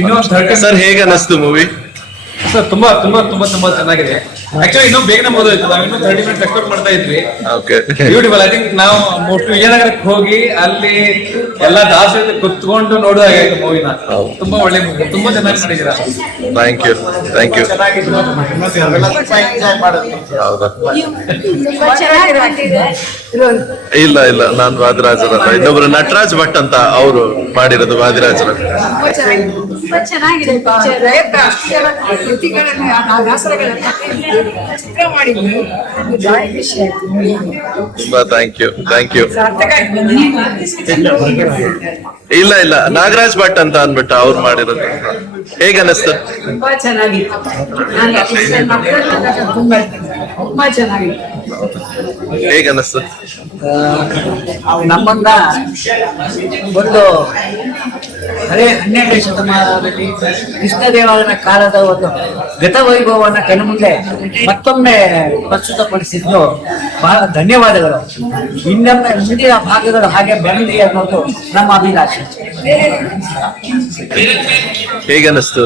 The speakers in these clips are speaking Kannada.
ಇನ್ನೂ 30 ಸರ್ ಹೇಗೆ ಅನ್ನಿಸ್ತು ಮೂವಿ? ಸರ್ ತುಂಬಾ ತುಂಬಾ ತುಂಬಾ ತುಂಬಾ ಚೆನ್ನಾಗಿದೆ. ಆಕ್ಚುಲಿ ಇನ್ನೂ ಬೇಗನೆ ಮುಗಿದೋಯ್ತು. ನಾವು ಇನ್ನೂ 30 ಮಿನಿಟ್ಸ್ ಎಕ್ಸ್ಪೆಕ್ಟ್ ಮಾಡ್ತಾ ಇದ್ವಿ. ಬ್ಯೂಟಿಫುಲ್. ಐ ಥಿಂಕ್ ನಾವು ಮೋಸ್ಟ್ ವಿಜಯನಗರಕ್ಕೆ ಹೋಗಿ ಅಲ್ಲಿ ಎಲ್ಲ ದಾಸ ಕುತ್ಕೊಂಡು ನೋಡೋದಾಗಿತ್ತು ಮೂವಿನ. ತುಂಬಾ ಒಳ್ಳೆ ಮೂವಿ, ತುಂಬಾ ಚೆನ್ನಾಗಿ ಮಾಡಿದ್ದೀರಾ. Thank you. ಇಲ್ಲ ಇಲ್ಲ, ನಾನ್ ವಾದಿರಾಜರಲ್ಲ, ಇನ್ನೊಬ್ರು ನಟರಾಜ್ ಭಟ್ ಅಂತ ಅವರು ಮಾಡಿರೋದು ವಾದಿರಾಜರ. ತುಂಬಾ ಚೆನ್ನಾಗಿದೆ ತುಂಬಾ ಥ್ಯಾಂಕ್ ಯು. ಇಲ್ಲ ಇಲ್ಲ, ನಾಗರಾಜ್ ಭಟ್ ಅಂತ ಅಂದ್ಬಿಟ್ಟು ಅವ್ರು ಮಾಡಿರೋದು. ಹೇಗೆ ಅನ್ನಿಸ್ತು? ತುಂಬಾ ಚೆನ್ನಾಗಿತ್ತು. ತುಂಬಾ ಚೆನ್ನಾಗಿತ್ತು. ಹೇಗೆ ಅನ್ನಿಸ್ತು? ನಮ್ಮನ್ನ ಒಂದು 12ನೇ ಶತಮಾನದಲ್ಲಿ ಕೃಷ್ಣದೇವರಾಯನ ಕಾಲದ ಒಂದು ಗತವೈಭವವನ್ನು ಕಣ್ಮುಂದೆ ಮತ್ತೊಮ್ಮೆ ಪ್ರಸ್ತುತಪಡಿಸಿದ್ದು ಬಹಳ ಧನ್ಯವಾದಗಳು. ಇನ್ನೊಮ್ಮೆ ಮುಂದಿನ ಭಾಗಗಳು ಹಾಗೆ ಬೆಳಲಿ ಅನ್ನೋದು ನಮ್ಮ ಅಭಿಲಾಷೆ. ಹೇಗೆ ಅನ್ನಿಸ್ತು?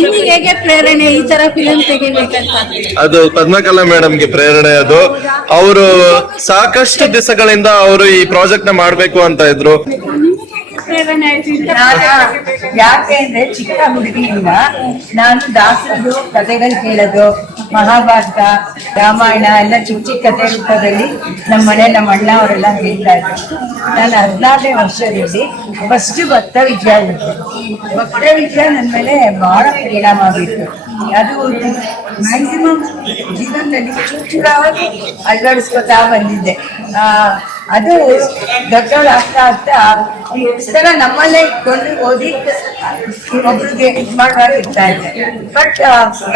ನಿಮಗೆ ಹೇಗೆ ಪ್ರೇರಣೆ ಈ ತರ ಫಿಲಂ ತೆಗಿಬೇಕಂತ? ಅದು ಪದ್ಮಕಲಾ ಮೇಡಮ್ಗೆ ಪ್ರೇರಣೆ. ಅದು ಅವರು ಸಾಕಷ್ಟು ದಿವಸಗಳಿಂದ ಅವರು ಈ ಪ್ರಾಜೆಕ್ಟ್ ನ ಮಾಡ್ಬೇಕು ಅಂತ ಇದ್ರು. ಯಾಕೆ ಅಂದ್ರೆ ಚಿಕ್ಕ ಹುಡುಗಿಯಿಂದ ನಾನು ದಾಸರದು ಕಥೆಗಳು ಕೇಳೋದು, ಮಹಾಭಾರತ, ರಾಮಾಯಣ ಎಲ್ಲ ಚಿಕ್ಕ ಚಿಕ್ಕ ಕಥೆ ರೂಪದಲ್ಲಿ ನಮ್ಮ ಅಣ್ಣ ಅವರೆಲ್ಲ ಹೇಳ್ತಾ ಇದ್ರು. ನಾನು 14ನೇ ವರ್ಷದಲ್ಲಿ ಫಸ್ಟ್ ಭಕ್ತ ವಿದ್ಯಾ ನನ್ನ ಮೇಲೆ ಬಹಳ ಪರಿಣಾಮ ಆಗಿತ್ತು. ಅದು ಮ್ಯಾಕ್ಸಿಮಮ್ ಜೀವನದಲ್ಲಿ ಚೂರಾಗಿ ಅಳವಡಿಸ್ಕೊತಾ ಬಂದಿದ್ದೆ. ಅದು ದೊಡ್ಡವಳಾಗ್ತಾ ಈ ಪುಸ್ತಕ ನಮ್ಮಲ್ಲೇ ಇಟ್ಕೊಂಡು ಓದಿ ಒಬ್ರಿಗೆ ಇರ್ತಾ ಇದ್ದೆ. ಬಟ್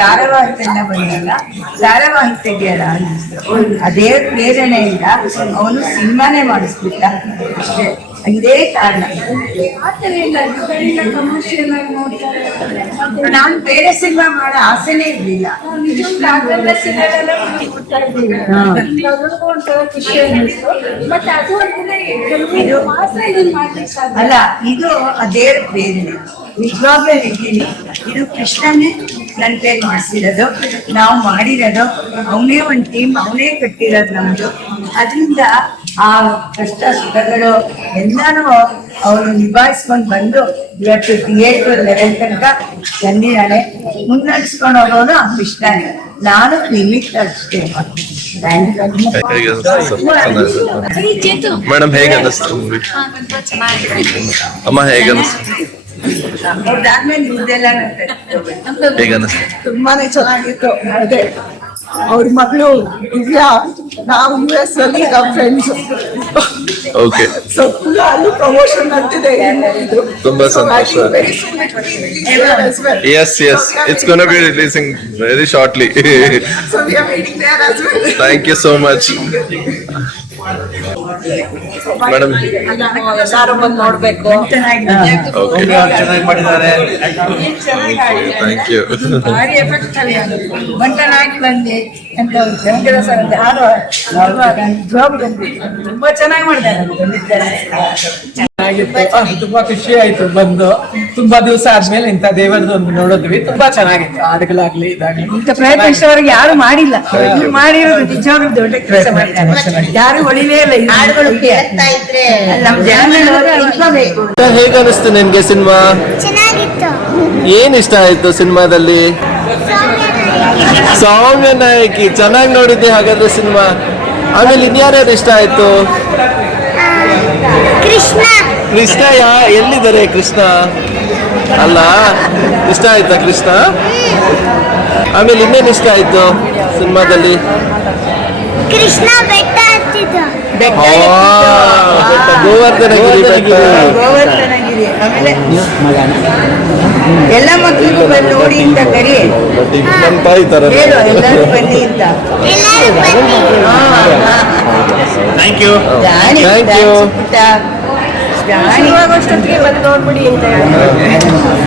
ಧಾರಾವಾಹಿಗಳನ್ನ ಬಂದಾಗ ಧಾರಾವಾಹಿ ತೆಗಿಯಲ್ಲ ಅನ್ನಿಸ್ತು. ಅದೇ ಪ್ರೇರಣೆಯಿಂದ ಅವನು ಸಿನಿಮಾನೇ ಮಾಡಿಸ್ಬಿಟ್ಟ. ಅಷ್ಟೇ, ಇದೇ ಕಾರಣ. ನಾನು ಬೇರೆ ಸಿನಿಮಾ ಮಾಡೋ ಆಸೆನೇ ಇರ್ಲಿಲ್ಲ. ಅಲ್ಲ, ಇದು ಅದೇ ಪ್ರೇರಣೆ. ನಿಜವಾಗ್ಲೂ ಹೇಳ್ತೀನಿ, ಇದು ಕೃಷ್ಣನೇ ನನ್ನ ಕೈಲಿ ಮಾಡಿಸಿರೋದು, ನಾವು ಮಾಡಿರೋದು. ಅವನೇ ಒಂದು ಟೀಮ್, ಅವನೇ ಕಟ್ಟಿರೋದು ನಮ್ದು. ಅದರಿಂದ ಆ ಕಷ್ಟ ಸುಖಗಳು ಎಲ್ಲಾನು ಅವನು ನಿಭಾಯಿಸ್ಕೊಂಡು ಬಂದು ಇವತ್ತು ಥಿಯೇಟರ್ ಲೆವೆಲ್ ತನಕ ಬಂದಿದ್ದಾನೆ. ಮುನ್ನಡೆಸ್ಕೊಂಡು ಹೋಗೋನು ಆ ಕೃಷ್ಣನೇ. ನಾನು ನಿಮಿತ್ತ ಅಷ್ಟೇ. ಮೇಡಮ್ ಹೇಗೆ ಅನ್ನಿಸ್ತು ಮೂವಿ? ಅಮ್ಮ ಹೇಗೆ ಅನ್ನಿಸ್ತು? ಅವ್ರದಾದ್ಮೇಲೆ ಇವ್ರದೆಲ್ಲ ಹೇಗೆ ಅನ್ನಿಸ್ತು? ತುಂಬಾನೇ ಚೆನ್ನಾಗಿತ್ತು. ಅದೇ ಅವ್ರ ಮಗಳು ದಿವ್ಯಾ, ನಾವು US ಅಲ್ಲಿ ನಮ್ಮ ಫ್ರೆಂಡ್ಸ್. ಓಕೆ, ಸೊ ಅಲ್ಲೂ ಪ್ರಮೋಷನ್ ಅಂತಿದೆ. ತುಂಬಾ ಸಂತೋಷ. Yes, it's going to be releasing very shortly. So we are meeting there as well. Thank you so much. Madam ಎಲ್ಲಾರು ಬಂದು ನೋಡ್ಬೇಕು. ಚೆನ್ನಾಗಿ ಮಾಡಿದ್ದಾರೆ. Thank you. ಭಾರಿ ಎಫೆಕ್ಟ್ ಬಂಟನಾಗಿ ಬಂದೆ ಅಂತ ತುಂಬಾ ಚೆನ್ನಾಗಿ ಮಾಡಿದ್ದಾರೆ. ಚೆನ್ನಾಗಿತ್ತು. ತುಂಬಾ ಖುಷಿ ಆಯ್ತು ಬಂದು. ತುಂಬಾ ದಿವಸ ಆದ್ಮೇಲೆ ಇಂಥ ದೇವರದ್ದು ಒಂದು ನೋಡಿದ್ವಿ. ತುಂಬಾ ಚೆನ್ನಾಗಿತ್ತು. ಹಾಡುಗಳಾಗ್ಲಿ ಇದಾಗ್ಲಿ ಇಂಥ ಪ್ರಯತ್ನ ಇಷ್ಟವರೆಗೆ ಯಾರು ಮಾಡಿಲ್ಲ. ಮಾಡಿರೋದು ನಿಜವಾಗ್ಲೂ ದೊಡ್ಡ ಕೆಲಸ ಮಾಡಿದ್ದಾರೆ. ಯಾರು ಹೊಳಿಲೇ ಇಲ್ಲ. ಈ ಹಾಡುಗಳು ನಮ್ಮ ಜನ ಬೇಕು. ಹೇಗೆ ಅನಿಸ್ತು ನಿನ್ಗೆ ಸಿನಿಮಾ? ಚೆನ್ನಾಗಿತ್ತು. ಏನ್ ಇಷ್ಟ ಆಯ್ತು ಸಿನಿಮಾದಲ್ಲಿ? ಸೌಮ್ಯ ನಾಯಕಿ ಚೆನ್ನಾಗಿ ನೋಡಿದ್ದೆ ಹಾಗಾದ್ರೆ ಸಿನಿಮಾ. ಆಮೇಲೆ ಇನ್ಯಾರ್ಯಾರು ಇಷ್ಟ ಆಯ್ತು? ಕೃಷ್ಣ ಎಲ್ಲಿದ್ದಾರೆ ಕೃಷ್ಣ? ಅಲ್ಲ, ಇಷ್ಟ ಆಯ್ತಾ ಕೃಷ್ಣ? ಆಮೇಲೆ ಇನ್ನೇನು ಇಷ್ಟ ಆಯ್ತು ಸಿನಿಮಾದಲ್ಲಿ? ಕೃಷ್ಣ ಬೆಟ್ಟ ಹತ್ತಿದ್ದು. ಗೋವರ್ಧನಗಿರಿ ಬೆಟ್ಟ. ಆಮೇಲೆ ಎಲ್ಲ ಮಕ್ಕಳಿಗೂ ಬಂದು ನೋಡಿ ಅಂತ ಕರಿ. ನಮ್ಮ ತಾಯಿ ತರ ಎಲ್ಲರೂ ಬನ್ನಿ ಅಂತ. Thank you. ಜಾಣಿ ಬಂದು ನೋಡ್ಬಿಡಿ ಅಂತ.